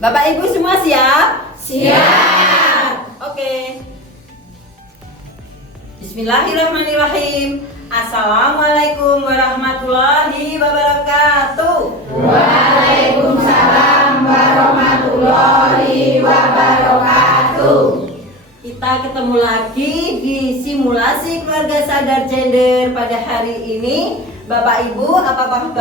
Bapak Ibu semua siap? Siap. Oke. Bismillahirrahmanirrahim. Assalamualaikum warahmatullahi wabarakatuh. Waalaikumsalam warahmatullahi wabarakatuh. Kita ketemu lagi di simulasi keluarga sadar gender pada hari ini. Bapak Ibu, apakah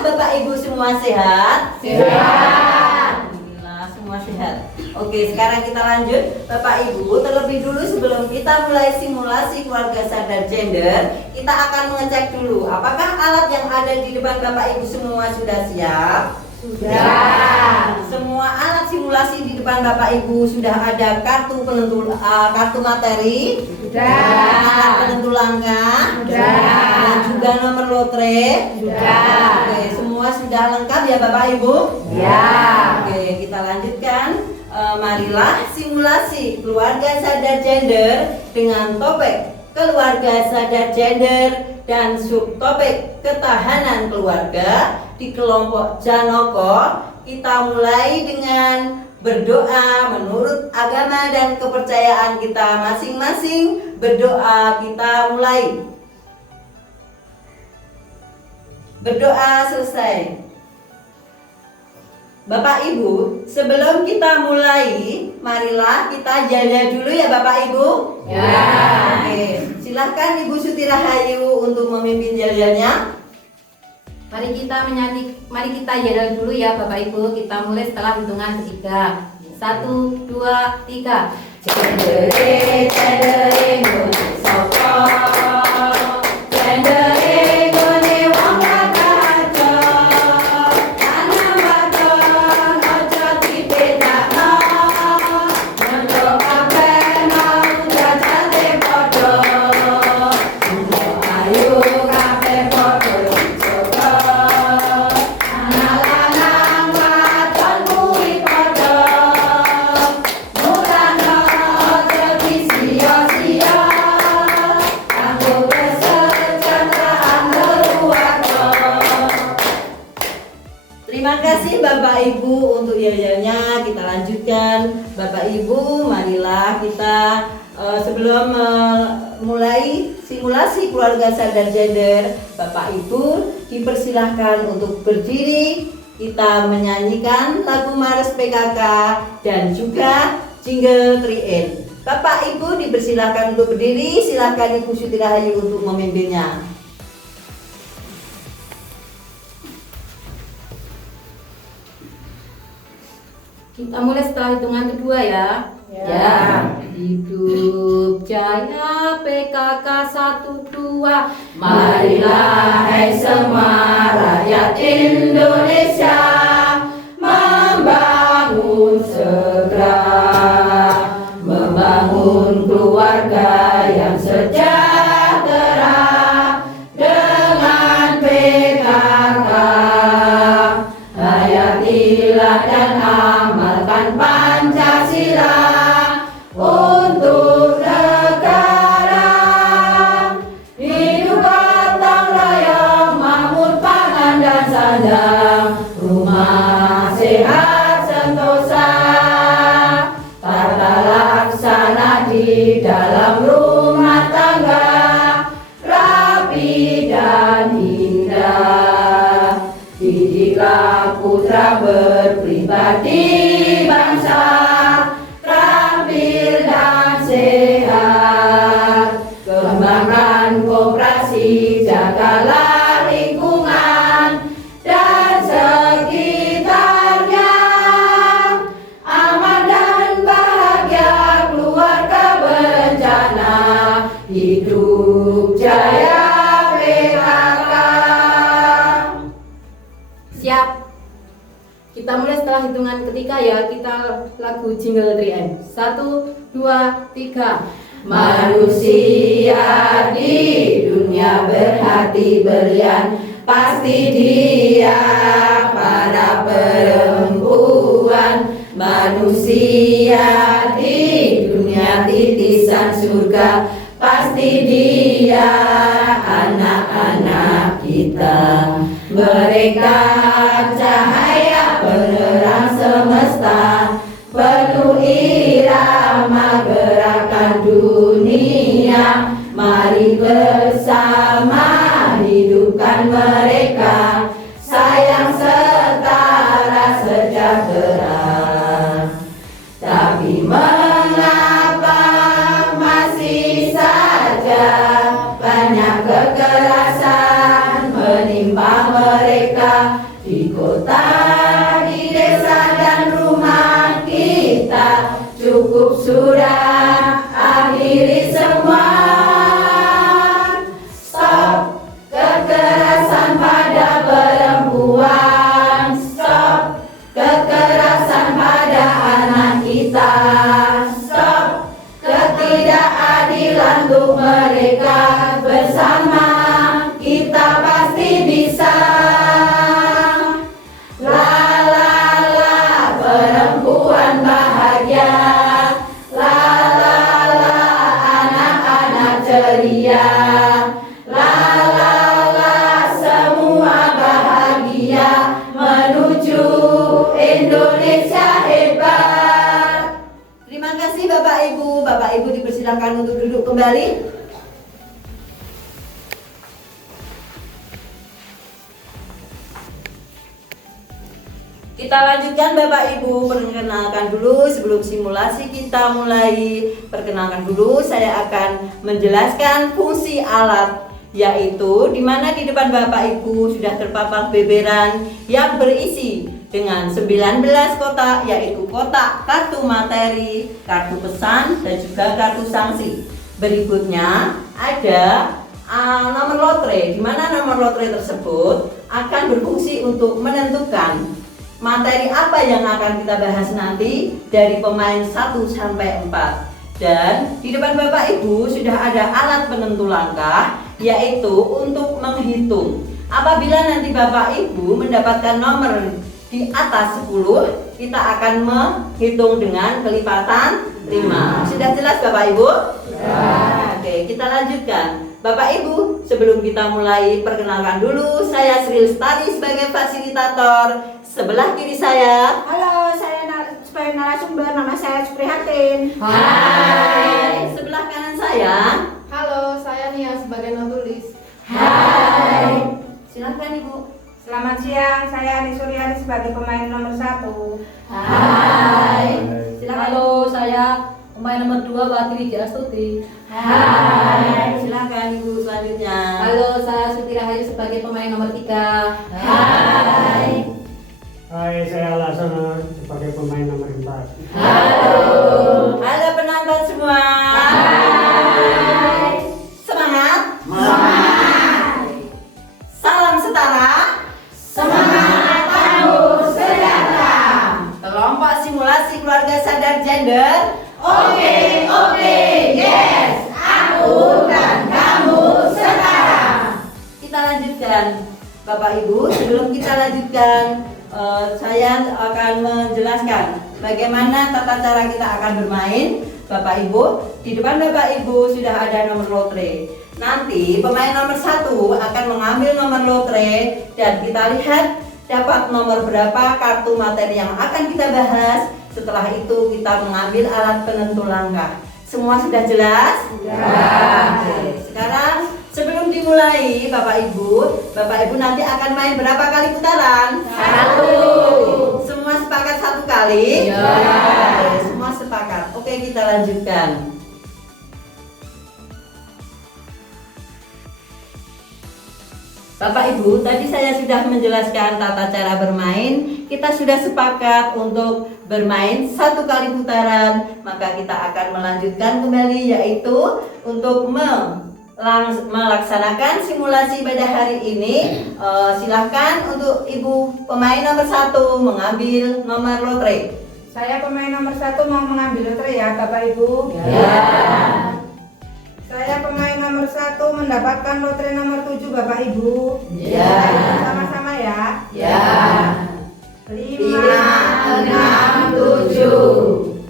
Bapak Ibu semua sehat? Sehat. Alhamdulillah semua sehat. Oke, sekarang kita lanjut. Bapak Ibu, terlebih dulu sebelum kita mulai simulasi keluarga sadar gender, kita akan mengecek dulu apakah alat yang ada di depan Bapak Ibu semua sudah siap? Sudah. Semua alat simulasi di depan Bapak Ibu sudah ada kartu penentu kartu materi, alat penentu langkah, dan juga nomor lotre. Oke, semua sudah lengkap ya Bapak Ibu? Ya. Oke, kita lanjutkan. Marilah simulasi keluarga sadar gender dengan topik keluarga sadar gender dan subtopik ketahanan keluarga di kelompok Janoko. Kita mulai dengan berdoa menurut agama dan kepercayaan kita masing-masing. Berdoa, kita mulai. Berdoa selesai. Bapak Ibu, sebelum kita mulai, marilah kita jaya dulu ya Bapak Ibu. Ya. Oke, silahkan Ibu Suti Rahayu untuk memimpin jalannya. Mari kita jadal dulu ya Bapak Ibu. Kita mulai setelah hitungan ketiga. 1, 2, 3. Cendere, cendere, ngone sapa. Cendere, ngone wong rakaca. Tanam baton, ojo dibedakno. Nyondo kabeh mau jajate padha. Ayo kabeh padha dicoba. Anak lanang wadon kuwi padha. Mulane aja disia-sia. Kanggo kesejahteraan keluarga. Terima kasih Bapak Ibu untuk yayanya. Kita lanjutkan. Bapak Ibu, marilah kita sebelum mulai simulasi keluarga sadar gender, Bapak Ibu dipersilahkan untuk berdiri. Kita menyanyikan lagu Mars PKK dan juga jingle 3N. Bapak Ibu dipersilahkan untuk berdiri. Silakan Ibu Suti Rahayu untuk memimpinnya. Kita mulai setelah hitungan kedua ya. Ya. Hidup jaya PKK 1, 2. Marilah hai semua rakyat Indonesia membangun segera, membangun keluarga yang sejahtera dengan PKK. Hayatilah dan amalkan Pancasila untuk negara. Hidup gotong royong, makmur pangan dan sandang, rumah sehat sentosa, tata laksana di dalam rumah tangga, rapi dan indah. Didiklah putra berpribadi bangsa, terampil dan sehat. Kembangkan koperasi, jagalah lingkungan dan sekitarnya. Aman dan bahagia keluarga berencana. Hidup jaya PKK. Siap. Kita mulai setelah hitungan ketiga ya. Kita lagu jingle 3M. 1, 2, 3. Manusia di dunia berhati berian, pasti dia para perempuan. Manusia di dunia titisan surga, pasti dia anak-anak kita. Mereka cahaya penerang semesta. mereka, sayang setara sejahtera. Tapi mengapa masih saja banyak kekerasan menimpa mereka di kota, di desa dan rumah kita? Cukup sudah, akhiri semua. Stop kekerasan pada perempuan, stop kekerasan pada anak kita, stop ketidakadilan untuk mereka. Bersama kita pasti bisa. La la la, perempuan bahagia. La la la, anak-anak ceria. La la la, semua bahagia menuju Indonesia hebat. Terima kasih Bapak Ibu. Bapak Ibu dipersilakan untuk duduk kembali. Kita lanjutkan Bapak Ibu, perkenalkan dulu sebelum simulasi kita mulai. Perkenalkan dulu, saya akan menjelaskan fungsi alat, yaitu di mana di depan Bapak Ibu sudah terpampang beberan yang berisi dengan 19 kotak, yaitu kotak kartu materi, kartu pesan, dan juga kartu sanksi. Berikutnya ada nomor lotre, di mana nomor lotre tersebut akan berfungsi untuk menentukan materi apa yang akan kita bahas nanti dari pemain 1 sampai 4. Dan di depan Bapak Ibu sudah ada alat penentu langkah, yaitu untuk menghitung. Apabila nanti Bapak Ibu mendapatkan nomor di atas 10, kita akan menghitung dengan kelipatan 5. Sudah jelas Bapak Ibu? Ya. Oke, kita lanjutkan. Bapak Ibu, sebelum kita mulai, perkenalkan dulu, saya Sri Lestari sebagai fasilitator. Sebelah kiri saya, Halo, saya sebagai narasumber, nama saya Suprihatin. hai. Sebelah kanan saya, Halo, saya Nia sebagai penulis. hai. Silakan Ibu. Selamat siang, saya Ani Suryani sebagai pemain nomor 1. Hai. Silakan. Halo, saya pemain nomor 2 Watri Widya Astuti. Hai. Silakan Ibu selanjutnya. Halo, saya Suti Rahayu sebagai pemain nomor 3. Hai. Hai, saya Lasono sebagai pemain nomor 4. Halo. Halo penonton semua. Hai. Semangat. Semangat. Salam setara. Semangat tangguh sejahtera. Kelompok simulasi keluarga sadar gender. Oke, yes, aku dan kamu setara. Kita lanjutkan Bapak Ibu. Sebelum kita lanjutkan, saya akan menjelaskan bagaimana tata cara kita akan bermain. Bapak Ibu, di depan Bapak Ibu sudah ada nomor lotre. Nanti pemain nomor 1 akan mengambil nomor lotre dan kita lihat dapat nomor berapa kartu materi yang akan kita bahas. Setelah itu kita mengambil alat penentu langkah. Semua sudah jelas? Ya. Oke, sekarang sebelum dimulai Bapak Ibu nanti akan main berapa kali putaran? 1. Semua sepakat 1 kali? Ya. Oke, semua sepakat. Oke, kita lanjutkan. Bapak Ibu, tadi saya sudah menjelaskan tata cara bermain. Kita sudah sepakat untuk bermain 1 kali putaran. Maka kita akan melanjutkan kembali, yaitu untuk melaksanakan simulasi pada hari ini. Silahkan untuk Ibu pemain nomor 1 mengambil nomor lotre. Saya pemain nomor 1 mau mengambil lotre ya Bapak Ibu. Ya. Saya pemain nomor 1 mendapatkan lotre nomor 7 Bapak Ibu. Ya. Sama-sama ya. Ya. 5, 5, 6, 7.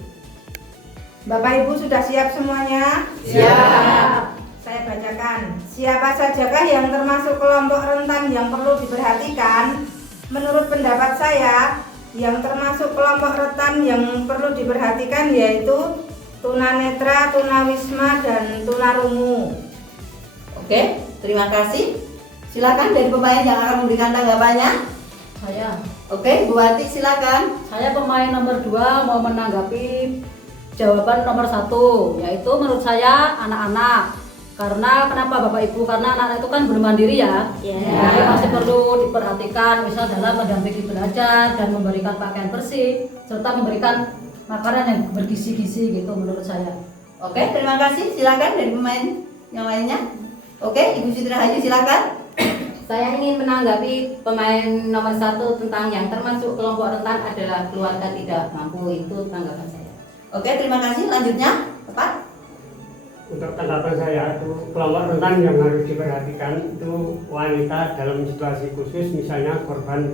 Bapak Ibu sudah siap semuanya? Siap. Saya bacakan. Siapa sajakah yang termasuk kelompok rentan yang perlu diperhatikan? Menurut pendapat saya, yang termasuk kelompok rentan yang perlu diperhatikan yaitu tunanetra, tunawisma, dan tunarungu. Oke, terima kasih. Silakan dari pemain yang akan memberikan tanggapannya. Saya. Oke, Bu Wati silakan. Saya pemain nomor 2 mau menanggapi jawaban nomor 1, yaitu menurut saya anak-anak. Karena kenapa Bapak Ibu? Karena anak itu kan belum mandiri ya. Jadi masih perlu diperhatikan, misal dalam mendampingi belajar dan memberikan pakaian bersih serta memberikan makanan yang bergizi-gizi gitu menurut saya. Oke, terima kasih. Silakan dari pemain yang lainnya. Oke, Ibu Siti Rahayu silakan. Saya ingin menanggapi pemain nomor 1 tentang yang termasuk kelompok rentan adalah keluarga tidak mampu. Itu tanggapan saya. Oke, terima kasih. Lanjutnya, Bapak. Untuk tanggapan saya itu kelompok rentan yang harus diperhatikan itu wanita dalam situasi khusus, misalnya korban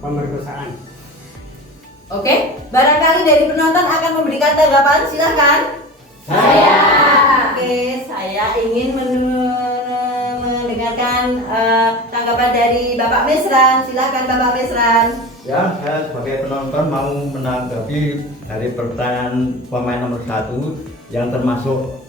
pemerkosaan. Oke, barangkali dari penonton akan memberikan tanggapan. Silakan. Saya. Oke, saya ingin mendengarkan tanggapan dari Bapak Mesran. Silakan Bapak Mesran. Ya, saya sebagai penonton mau menanggapi dari pertanyaan pemain nomor 1 yang termasuk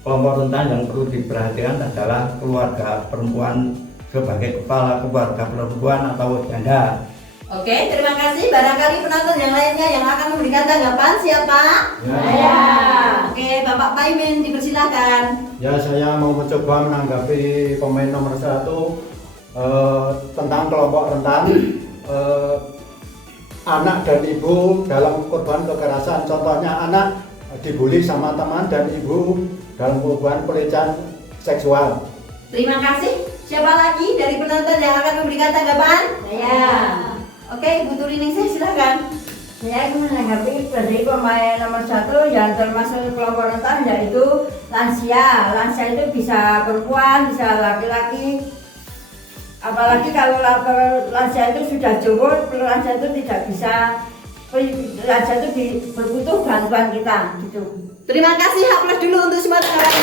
kelompok rentan yang perlu diperhatikan adalah keluarga perempuan sebagai kepala keluarga perempuan atau janda. Oke, terima kasih. Barangkali penonton yang lainnya yang akan memberikan tanggapan siapa? Saya. Oke, Bapak Paimin dipersilakan. Ya, saya mau mencoba menanggapi pemain nomor 1 tentang kelompok rentan. Anak dan ibu dalam korban kekerasan, contohnya anak dibully sama teman dan ibu dalam korban pelecehan seksual. Terima kasih. Siapa lagi dari penonton yang akan memberikan tanggapan? Saya. Oke, Ibu Turiningsih silakan. Saya ingin menanggapi dari pemain nomor 1 yang termasuk kelompok rentan yaitu lansia. Lansia itu bisa perempuan, bisa laki-laki. Apalagi kalau lansia itu sudah jauh, lansia itu tidak bisa. Lansia itu berbutuh bantuan kita gitu. Terima kasih. Aplaus dulu untuk semua rekan-rekan.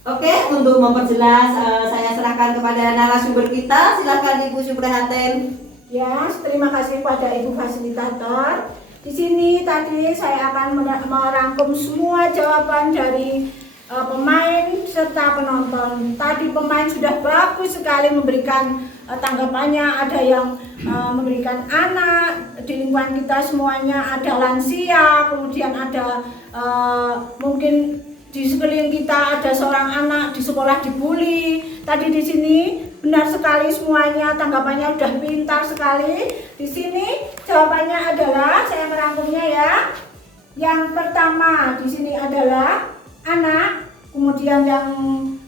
Oke, untuk memperjelas saya serahkan kepada narasumber kita. Silakan Ibu Suprihatin. Ya, terima kasih kepada Ibu Fasilitator. Di sini tadi saya akan merangkum semua jawaban dari pemain serta penonton. Tadi pemain sudah bagus sekali memberikan tanggapannya. Ada yang memberikan anak di lingkungan kita semuanya, ada lansia, kemudian ada mungkin di sekeliling kita ada seorang anak di sekolah dibully. Tadi di sini benar sekali semuanya, tanggapannya udah pintar sekali. Di sini jawabannya adalah, saya merangkumnya ya. Yang pertama di sini adalah anak, kemudian yang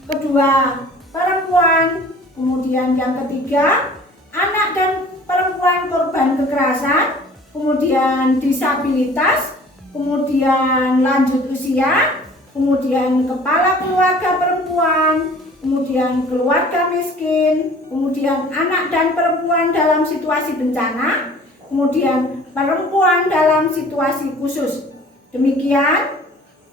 kedua perempuan, kemudian yang ketiga anak dan perempuan korban kekerasan, kemudian disabilitas, kemudian lanjut usia, kemudian kepala keluarga perempuan, kemudian keluarga miskin, kemudian anak dan perempuan dalam situasi bencana, kemudian perempuan dalam situasi khusus. Demikian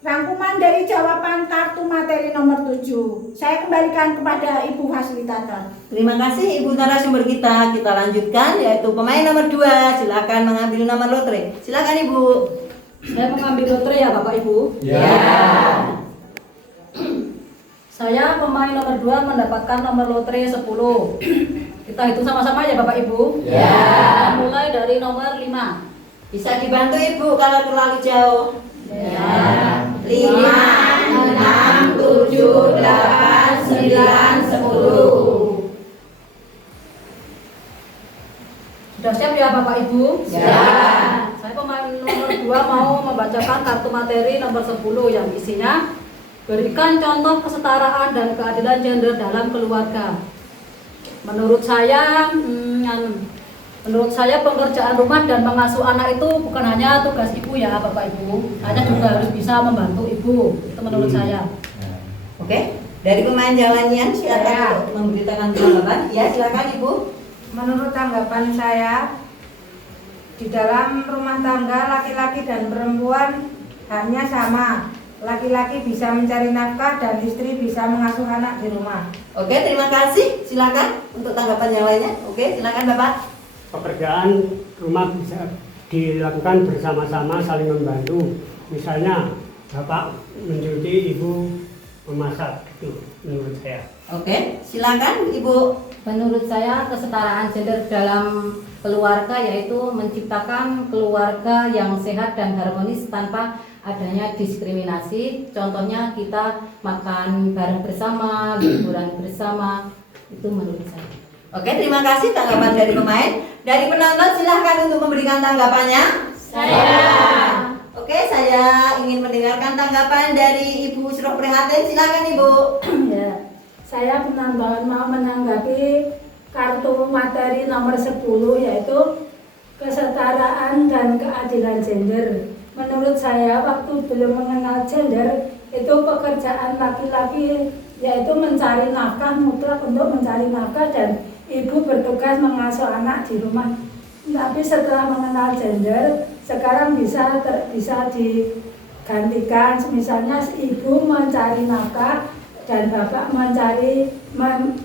rangkuman dari jawaban kartu materi nomor 7. Saya kembalikan kepada Ibu Fasilitator. Terima kasih Ibu narasumber kita. Kita lanjutkan yaitu pemain nomor 2. Silakan mengambil nomor lotre. Silakan Ibu. Saya mengambil lotre ya Bapak Ibu. Ya. Saya pemain nomor 2 mendapatkan nomor lotre 10. Kita hitung sama-sama ya Bapak Ibu. Ya. Mulai dari nomor 5. Bisa dibantu Ibu kalau terlalu jauh. Ya. 5, 6, 7, 8, 9, 10. Sudah siap ya Bapak Ibu? Ya. Saya pemain nomor 2 mau membacakan kartu materi nomor 10 yang isinya berikan contoh kesetaraan dan keadilan gender dalam keluarga. Menurut saya pekerjaan rumah dan mengasuh anak itu bukan hanya tugas ibu ya Bapak Ibu, hanya juga harus bisa membantu ibu. Itu menurut saya. Oke, dari pemain yang lainnya silakan untuk memberitakan tanggapan. Ya, silakan Ibu. Menurut tanggapan saya, di dalam rumah tangga laki-laki dan perempuan haknya sama. Laki-laki bisa mencari nafkah dan istri bisa mengasuh anak di rumah. Oke, terima kasih. Silakan untuk tanggapan yang lainnya. Oke, silakan Bapak. Pekerjaan rumah bisa dilakukan bersama-sama, saling membantu. Misalnya bapak mencuci, ibu memasak itu menurut saya. Oke, silakan Ibu. Menurut saya kesetaraan gender dalam keluarga yaitu menciptakan keluarga yang sehat dan harmonis tanpa adanya diskriminasi. Contohnya kita makan bareng bersama, liburan bersama, itu menurut saya. Oke, terima kasih tanggapan dari pemain. Dari penonton silahkan untuk memberikan tanggapannya. Oke, saya ingin mendengarkan tanggapan dari Ibu Sroh Prihatin. Silakan Ibu. Ya, saya penonton mau menanggapi kartu materi nomor 10 yaitu kesetaraan dan keadilan gender. Menurut saya waktu belum mengenal gender itu pekerjaan laki-laki yaitu mencari nafkah, mutlak untuk mencari nafkah, dan ibu bertugas mengasuh anak di rumah. Tapi setelah mengenal gender sekarang bisa digantikan, misalnya ibu mencari nafkah dan bapak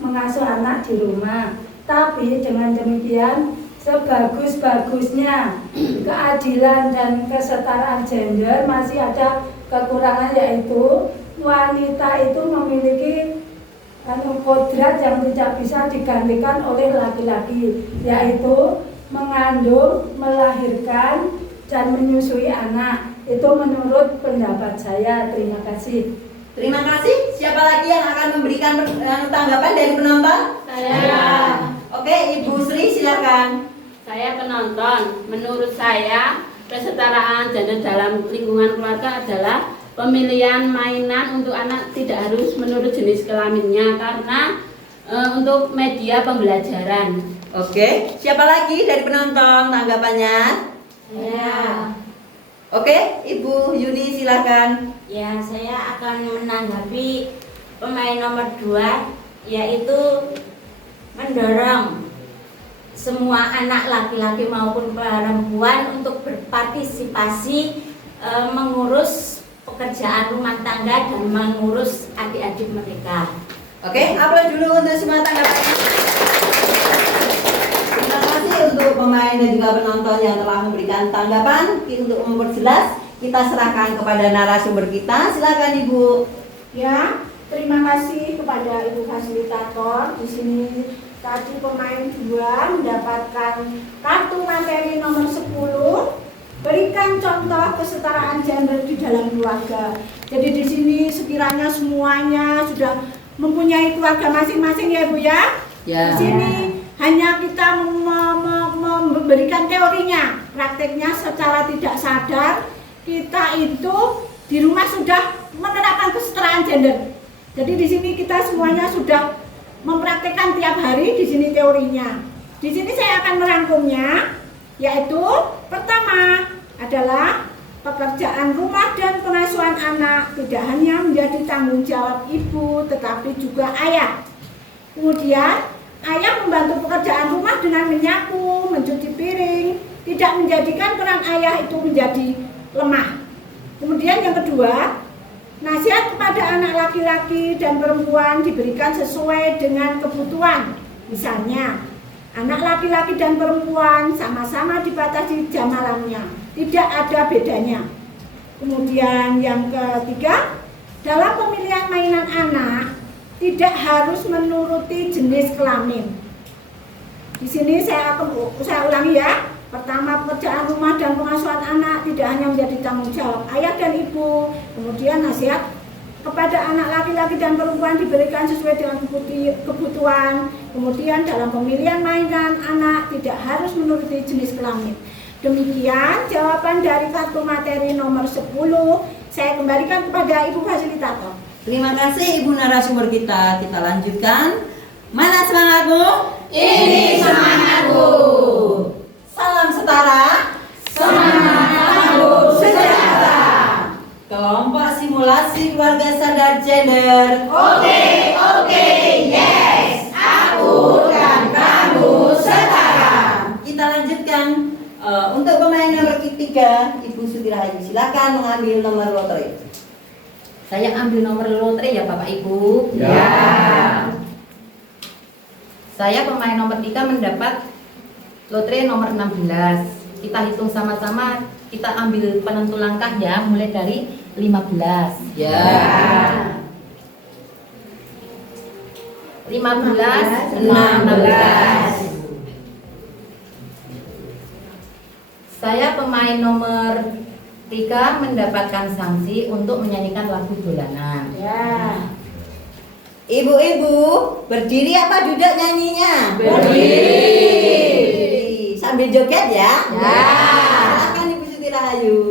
mengasuh anak di rumah. Tapi dengan demikian sebagus-bagusnya keadilan dan kesetaraan gender masih ada kekurangan, yaitu wanita itu memiliki kodrat yang tidak bisa digantikan oleh laki-laki, yaitu mengandung, melahirkan, dan menyusui anak. Itu menurut pendapat saya. Terima kasih. Terima kasih. Siapa lagi yang akan memberikan tanggapan dari penonton? Saya. Oke, Ibu Sri silakan. Saya penonton. Menurut saya kesetaraan gender dalam lingkungan keluarga adalah pemilihan mainan untuk anak tidak harus menurut jenis kelaminnya, karena untuk media pembelajaran. Oke, siapa lagi dari penonton tanggapannya? Ya. Oke, Ibu Yuni silakan. Ya, saya akan menanggapi pemain nomor 2, yaitu mendorong semua anak laki-laki maupun perempuan untuk berpartisipasi mengurus pekerjaan rumah tangga dan mengurus adik-adik mereka. Oke, aplaus dulu untuk semua tanggapannya. Terima kasih untuk pemain dan juga penonton yang telah memberikan tanggapan. Untuk memperjelas, kita serahkan kepada narasumber kita. Silakan Ibu. Ya, terima kasih kepada Ibu Fasilitator. Di sini tadi pemain 2 mendapatkan kartu materi nomor 10. Berikan contoh kesetaraan gender di dalam keluarga. Jadi di sini sekiranya semuanya sudah mempunyai keluarga masing-masing ya Bu ya. Ya. Di sini hanya kita memberikan teorinya, prakteknya secara tidak sadar kita itu di rumah sudah menerapkan kesetaraan gender. Jadi di sini kita semuanya sudah mempraktekkan tiap hari. Di sini teorinya. Di sini saya akan merangkumnya, yaitu pertama adalah pekerjaan rumah dan pengasuhan anak tidak hanya menjadi tanggung jawab ibu, tetapi juga ayah. Kemudian ayah membantu pekerjaan rumah dengan menyapu, mencuci piring, tidak menjadikan peran ayah itu menjadi lemah. Kemudian yang kedua, nasihat kepada anak laki-laki dan perempuan diberikan sesuai dengan kebutuhan. Misalnya, anak laki-laki dan perempuan sama-sama dibatasi jam malamnya, tidak ada bedanya. Kemudian yang ketiga, dalam pemilihan mainan anak tidak harus menuruti jenis kelamin. Di sini saya ulangi ya. Pertama, pekerjaan rumah dan pengasuhan anak tidak hanya menjadi tanggung jawab ayah dan ibu. Kemudian nasihat kepada anak laki-laki dan perempuan diberikan sesuai dengan kebutuhan. Kemudian dalam pemilihan mainan anak tidak harus menuruti jenis kelamin. Demikian jawaban dari kartu materi nomor 10. Saya kembalikan kepada Ibu Fasilitator. Terima kasih Ibu narasumber kita. Kita lanjutkan. Mana semangatmu? Ini semangatku. Salam setara. Semangat sejahtera. Kelompok simulasi keluarga sadar gender. Oke, yes. Aku dan kamu setara. Kita lanjutkan. Untuk pemain nomor 3, Ibu Sutirahayu, silakan mengambil nomor lotre. Saya ambil nomor lotre ya Bapak Ibu. Ya. Saya pemain nomor 3 mendapat lotre nomor 16. Kita hitung sama-sama, kita ambil penentu langkah ya, mulai dari 15. Ya. 15, 16. Saya pemain nomor 3 mendapatkan sanksi untuk menyanyikan lagu dolanan. Ya. Ibu-ibu, berdiri apa duduk nyanyinya? Berdiri. Sambil joget ya? Ya. Silakan Ibu Siti Rahayu.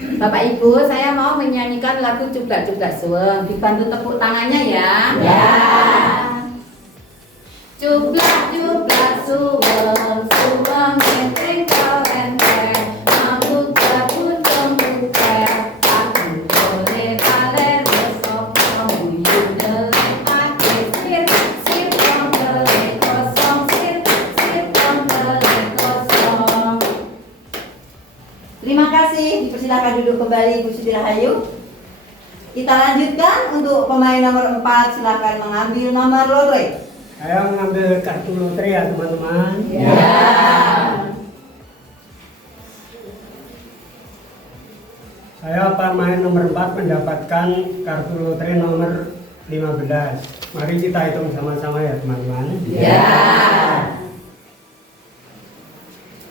Bapak Ibu, saya mau menyanyikan lagu Cublak-Cublak Suweng. Dibantu tepuk tangannya ya. Ya. Cublak-cublak suweng, suweng enteng kau enteng, mampu cabut cembuker, aku boleh kalen besok mau yudeleng ake sir, sir pembeli kosong, sir, sir pembeli kosong. Terima kasih. Dipersilakan duduk kembali Ibu Siti Rahayu. Kita lanjutkan untuk pemain nomor 4. Silakan mengambil nomor lotre. Saya mengambil kartu lotre ya teman-teman. Saya pemain nomor 4 mendapatkan kartu lotre nomor 15. Mari kita hitung sama-sama ya teman-teman.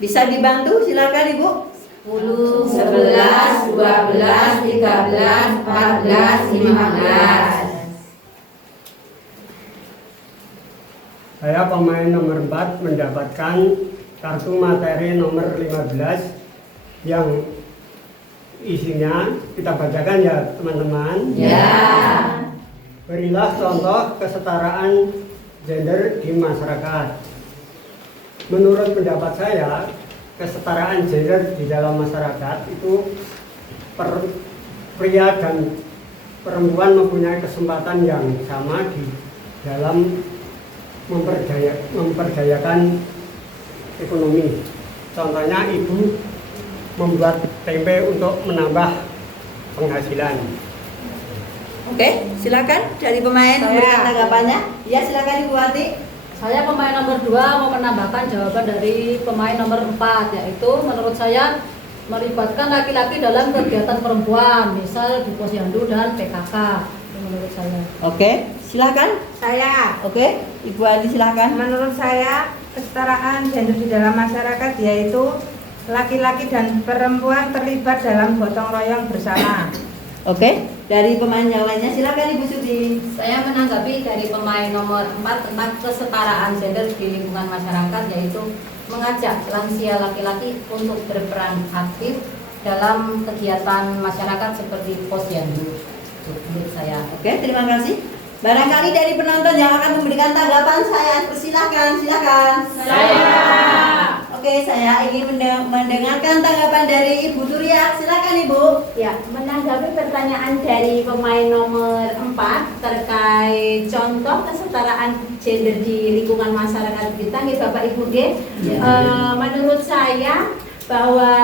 Bisa dibantu? Silakan Ibu. 10, 11, 12, 13, 14, 15. Saya pemain nomor 4 mendapatkan kartu materi nomor 15 yang isinya kita bacakan ya teman-teman. Berilah contoh kesetaraan gender di masyarakat. Menurut pendapat saya, kesetaraan gender di dalam masyarakat itu pria dan perempuan mempunyai kesempatan yang sama di dalam memperdayakan ekonomi. Contohnya ibu membuat tempe untuk menambah penghasilan. Oke, silakan dari pemain memberikan tanggapannya. Ya, silakan Ibu Wati. Saya pemain nomor 2 mau menambahkan jawaban dari pemain nomor 4, yaitu menurut saya melibatkan laki-laki dalam kegiatan perempuan, misal di posyandu dan PKK. Itu menurut saya. Oke, silakan. Saya, Oke, Ibu Adi silakan. menurut saya kesetaraan gender di dalam masyarakat yaitu laki-laki dan perempuan terlibat dalam gotong royong bersama. Oke, dari pemain yang lainnya silakan Ibu Suti. Saya menanggapi dari pemain nomor 4 tentang kesetaraan gender di lingkungan masyarakat, yaitu mengajak lansia laki-laki untuk berperan aktif dalam kegiatan masyarakat seperti posyandu. Itu menurut saya. Oke, terima kasih. Barangkali dari penonton yang akan memberikan tanggapan, saya persilahkan, silakan. Oke, saya ingin mendengarkan tanggapan dari Ibu Surya. Silakan Ibu. Ya, menanggapi pertanyaan dari pemain nomor 4 terkait contoh kesetaraan gender di lingkungan masyarakat kita, nih Bapak Ibu, menurut saya bahwa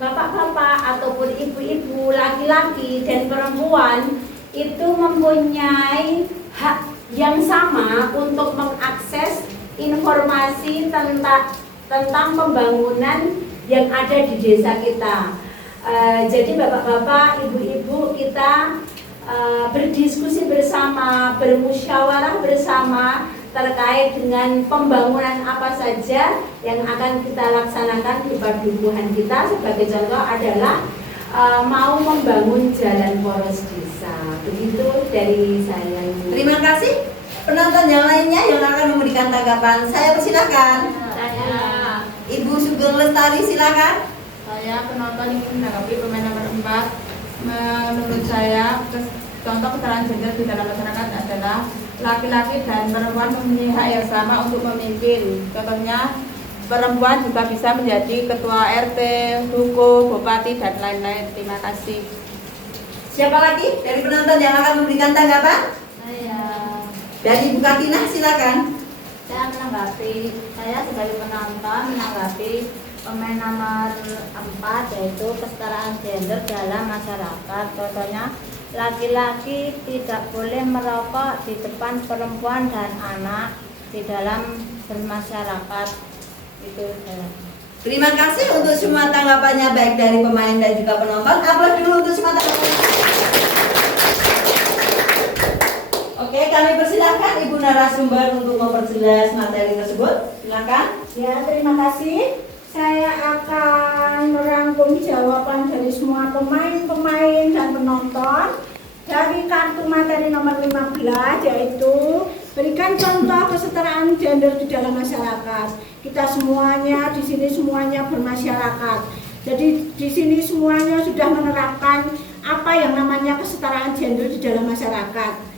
bapak-bapak ataupun ibu-ibu, laki-laki dan perempuan itu mempunyai hak yang sama untuk mengakses informasi tentang pembangunan yang ada di desa kita. Jadi bapak-bapak, ibu-ibu, kita berdiskusi bersama, bermusyawarah bersama terkait dengan pembangunan apa saja yang akan kita laksanakan di padukuhan kita. Sebagai contoh adalah mau membangun jalan poros desa. Begitu dari saya. Terima kasih. Penonton yang lainnya yang akan memberikan tanggapan, saya persilahkan. Ibu Sugeng Lestari, silakan. Saya penonton ingin menanggapi pemain nomor 4. Menurut saya contoh kesetaraan gender di dalam masyarakat adalah laki-laki dan perempuan mempunyai hak yang sama untuk memimpin. Contohnya perempuan juga bisa menjadi ketua RT, duku, bupati dan lain-lain. Terima kasih. Siapa lagi dari penonton yang akan memberikan tanggapan? Dari Bu Katina, silakan. Saya menanggapi, saya sebagai penonton menanggapi pemain nomor 4, yaitu kesetaraan gender dalam masyarakat. Contohnya laki-laki tidak boleh merokok di depan perempuan dan anak di dalam bermasyarakat. Itu saya. Terima kasih untuk semua tanggapannya, baik dari pemain dan juga penonton. Aplaus dulu untuk semua tanggapannya. Oke, kami persilahkan Ibu narasumber untuk memperjelas materi tersebut. Silakan. Ya, terima kasih. Saya akan merangkum jawaban dari semua pemain dan penonton dari kartu materi nomor 15, yaitu berikan contoh kesetaraan gender di dalam masyarakat. Kita semuanya di sini semuanya bermasyarakat. Jadi di sini semuanya sudah menerapkan apa yang namanya kesetaraan gender di dalam masyarakat.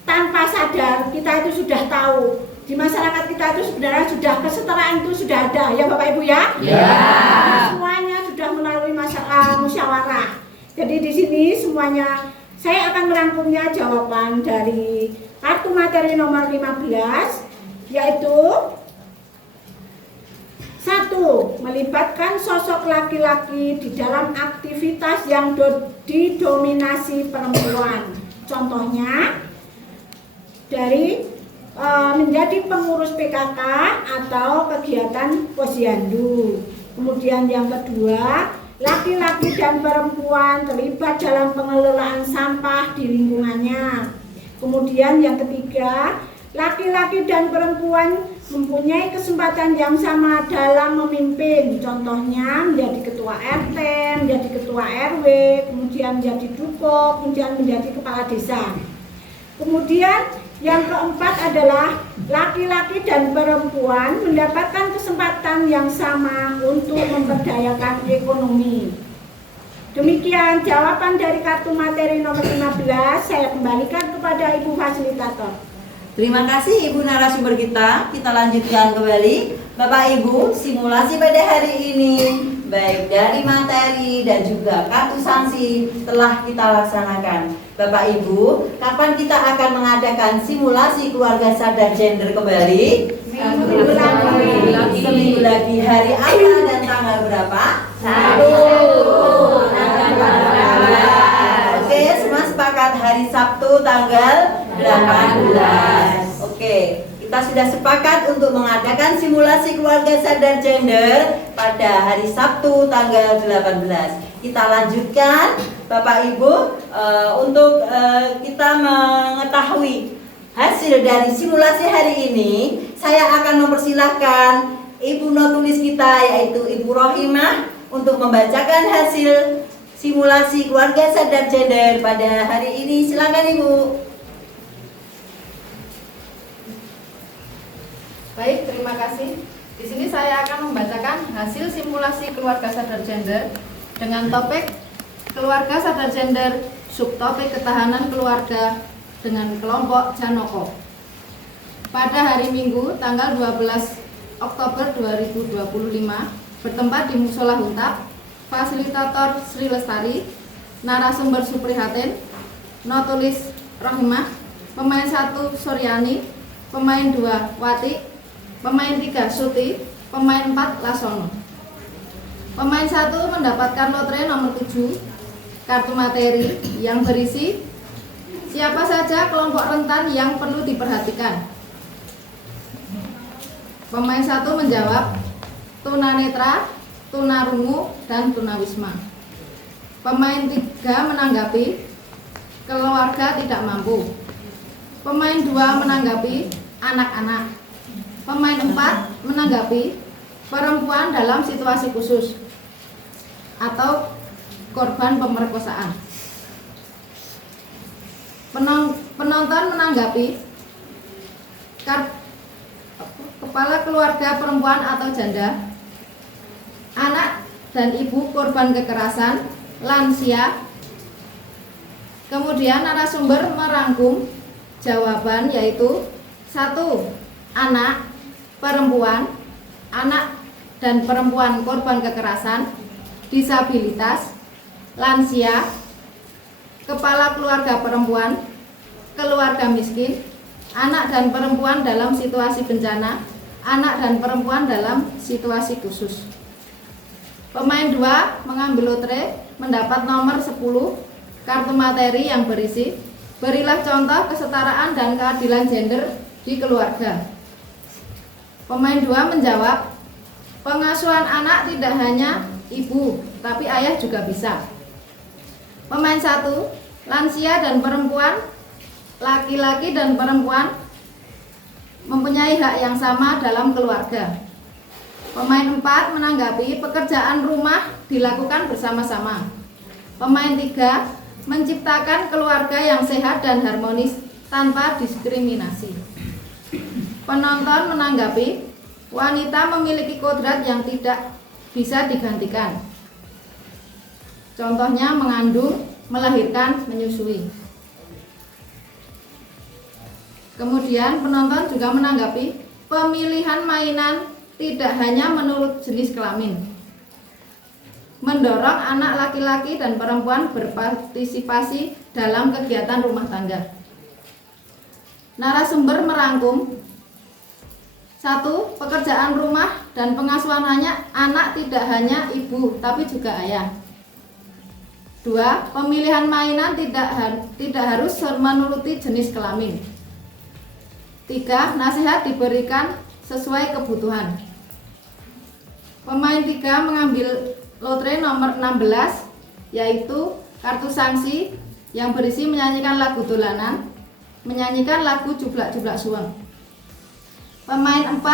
Tanpa sadar kita itu sudah tahu di masyarakat kita itu sebenarnya sudah kesetaraan itu sudah ada, ya Bapak Ibu ya. Semuanya sudah melalui musyawarah. Jadi di sini semuanya saya akan merangkumnya jawaban dari kartu materi nomor 15, yaitu 1. Melibatkan sosok laki-laki di dalam aktivitas yang didominasi perempuan. Contohnya dari menjadi pengurus PKK atau kegiatan posyandu. Kemudian yang kedua, laki-laki dan perempuan terlibat dalam pengelolaan sampah di lingkungannya. Kemudian yang ketiga, laki-laki dan perempuan mempunyai kesempatan yang sama dalam memimpin. Contohnya menjadi ketua RT, menjadi ketua RW, kemudian menjadi dukok, kemudian menjadi kepala desa. Kemudian yang keempat adalah laki-laki dan perempuan mendapatkan kesempatan yang sama untuk memberdayakan ekonomi. Demikian jawaban dari kartu materi nomor 15. Saya kembalikan kepada Ibu Fasilitator. Terima kasih Ibu narasumber kita. Kita lanjutkan kembali. Bapak Ibu, simulasi pada hari ini baik dari materi dan juga kartu sanksi telah kita laksanakan. Bapak Ibu, kapan kita akan mengadakan simulasi keluarga sadar gender kembali? Seminggu lagi. Seminggu lagi. Hari apa dan tanggal berapa? 1. Oke, semua sepakat hari Sabtu tanggal 18. Oke, kita sudah sepakat untuk mengadakan simulasi keluarga sadar gender pada hari Sabtu tanggal 18. Kita lanjutkan Bapak Ibu untuk kita mengetahui hasil dari simulasi hari ini. Saya akan mempersilahkan Ibu notulis kita, yaitu Ibu Rohimah, untuk membacakan hasil simulasi keluarga sadar gender pada hari ini. Silakan Ibu. Baik, terima kasih. Di sini saya akan membacakan hasil simulasi keluarga sadar gender dengan topik keluarga sadar gender, subtopik ketahanan keluarga dengan kelompok Janoko. Pada hari Minggu tanggal 12 Oktober 2025 bertempat di Musola Huntap, fasilitator Sri Lestari, narasumber Suprihatin, notulis Rohimah, pemain 1 Suryani, pemain 2 Wati, pemain 3 Suti, pemain 4 Lasono. Pemain 1 mendapatkan lotre nomor 7 kartu materi yang berisi siapa saja kelompok rentan yang perlu diperhatikan. Pemain 1 menjawab tunanetra, tunarungu, dan tunawisma. Pemain 3 menanggapi keluarga tidak mampu. Pemain 2 menanggapi anak-anak. Pemain 4 menanggapi perempuan dalam situasi khusus atau korban pemerkosaan. Penonton menanggapi kepala keluarga perempuan atau janda, anak dan ibu korban kekerasan, lansia. Kemudian narasumber merangkum jawaban, yaitu 1. Anak, perempuan, anak dan perempuan korban kekerasan, disabilitas, lansia, kepala keluarga perempuan, keluarga miskin, anak dan perempuan dalam situasi bencana, anak dan perempuan dalam situasi khusus. Pemain 2 mengambil lotre mendapat nomor 10 kartu materi yang berisi berilah contoh kesetaraan dan keadilan gender di keluarga. Pemain 2 menjawab pengasuhan anak tidak hanya ibu, tapi ayah juga bisa. Pemain 1 lansia dan perempuan laki-laki dan perempuan mempunyai hak yang sama dalam keluarga. Pemain 4 menanggapi pekerjaan rumah dilakukan bersama-sama. Pemain 3 menciptakan keluarga yang sehat dan harmonis tanpa diskriminasi. Penonton menanggapi wanita memiliki kodrat yang tidak bisa digantikan. Contohnya mengandung, melahirkan, menyusui. Kemudian penonton juga menanggapi pemilihan mainan tidak hanya menurut jenis kelamin. Mendorong anak laki-laki dan perempuan berpartisipasi dalam kegiatan rumah tangga. Narasumber merangkum: 1. Pekerjaan rumah dan pengasuhan anak tidak hanya ibu tapi juga ayah. 2. Pemilihan mainan tidak harus menuruti jenis kelamin. 3. Nasihat diberikan sesuai kebutuhan. Pemain 3 mengambil lotre nomor 16, yaitu kartu sanksi yang berisi menyanyikan lagu dolanan, menyanyikan lagu jublak-jublak suweng. Pemain 4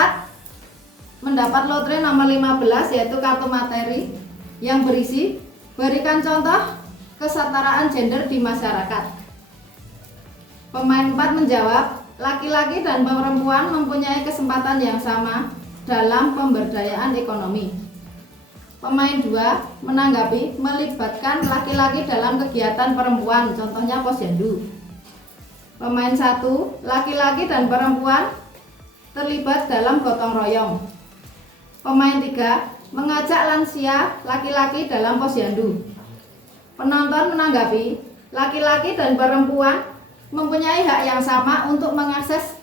mendapat lotre nomor 15, yaitu kartu materi yang berisi berikan contoh kesetaraan gender di masyarakat. Pemain 4 menjawab, laki-laki dan perempuan mempunyai kesempatan yang sama dalam pemberdayaan ekonomi. Pemain 2 menanggapi melibatkan laki-laki dalam kegiatan perempuan, contohnya posyandu. Pemain 1, laki-laki dan perempuan terlibat dalam gotong royong. Pemain 3 mengajak lansia laki-laki dalam posyandu. Penonton menanggapi laki-laki dan perempuan mempunyai hak yang sama untuk mengakses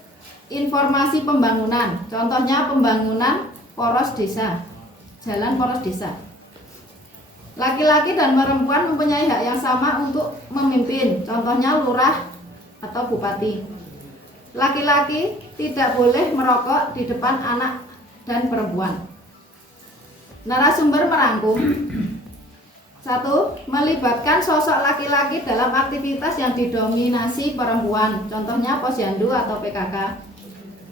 informasi pembangunan, contohnya pembangunan poros desa, jalan poros desa. Laki-laki dan perempuan mempunyai hak yang sama untuk memimpin, contohnya lurah atau bupati. Laki-laki tidak boleh merokok di depan anak dan perempuan. Narasumber merangkum: 1. Melibatkan sosok laki-laki dalam aktivitas yang didominasi perempuan, contohnya posyandu atau PKK.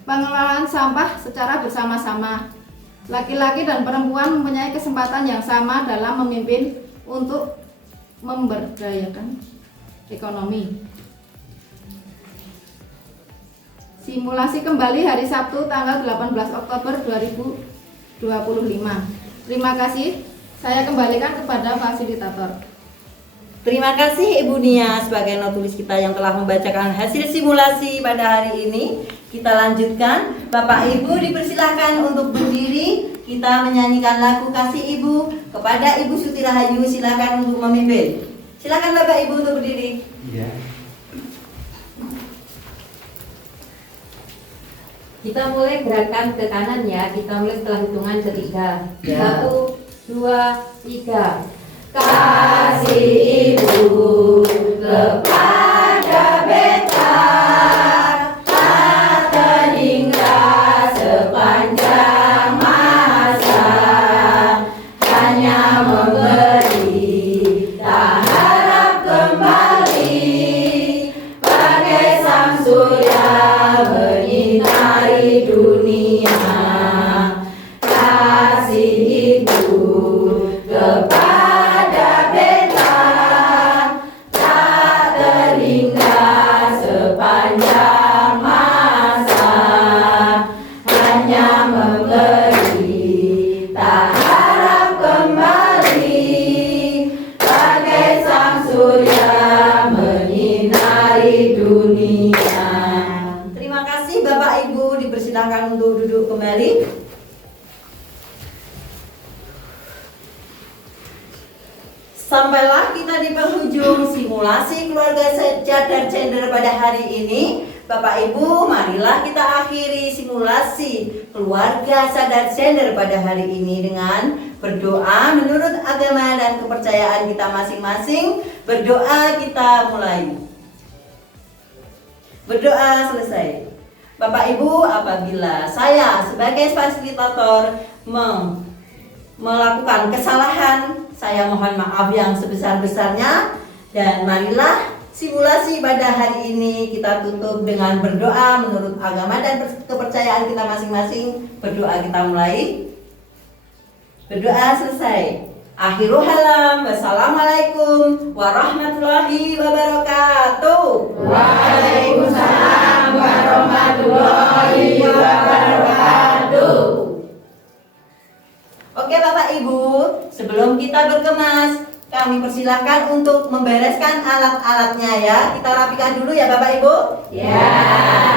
Pengelolaan sampah secara bersama-sama. Laki-laki dan perempuan mempunyai kesempatan yang sama dalam memimpin untuk memberdayakan ekonomi. Simulasi kembali hari Sabtu tanggal 18 Oktober 2025. Terima kasih. Saya kembalikan kepada fasilitator. Terima kasih Ibu Nia sebagai notulis kita yang telah membacakan hasil simulasi pada hari ini. Kita lanjutkan. Bapak Ibu dipersilakan untuk berdiri. Kita menyanyikan lagu Kasih Ibu kepada Ibu Suti Rahayu. Silakan untuk memimpin. Silakan Bapak Ibu untuk berdiri. Ya. Kita mulai gerakan ke kanan ya. Kita mulai setelah hitungan ketiga. Ya. 1, 2, 3. Kasih Ibu kepada beta tak terhingga sepanjang masa, hanya memberi tak harap kembali, bagai sang surya menyinari dunia. Kasih Ibu kepada beta tak terhingga sepanjang masa, hanya memberi tak harap kembali, bagai sang surya menyinari dunia. Terima kasih Bapak Ibu, dipersilakan untuk duduk kembali. Sampailah kita di penghujung simulasi keluarga sadar gender pada hari ini. Bapak Ibu, marilah kita akhiri simulasi keluarga sadar gender pada hari ini dengan berdoa menurut agama dan kepercayaan kita masing-masing. Berdoa kita mulai. Berdoa selesai. Bapak Ibu, apabila saya sebagai fasilitator melakukan kesalahan, saya mohon maaf yang sebesar-besarnya, dan marilah simulasi pada hari ini kita tutup dengan berdoa menurut agama dan kepercayaan kita masing-masing. Berdoa kita mulai. Berdoa selesai. Akhirul halam. Wassalamualaikum warahmatullahi wabarakatuh. Waalaikumsalam warahmatullahi wabarakatuh. Oke Bapak Ibu, sebelum kita berkemas, kami persilahkan untuk membereskan alat-alatnya ya. Kita rapikan dulu ya Bapak Ibu. Ya.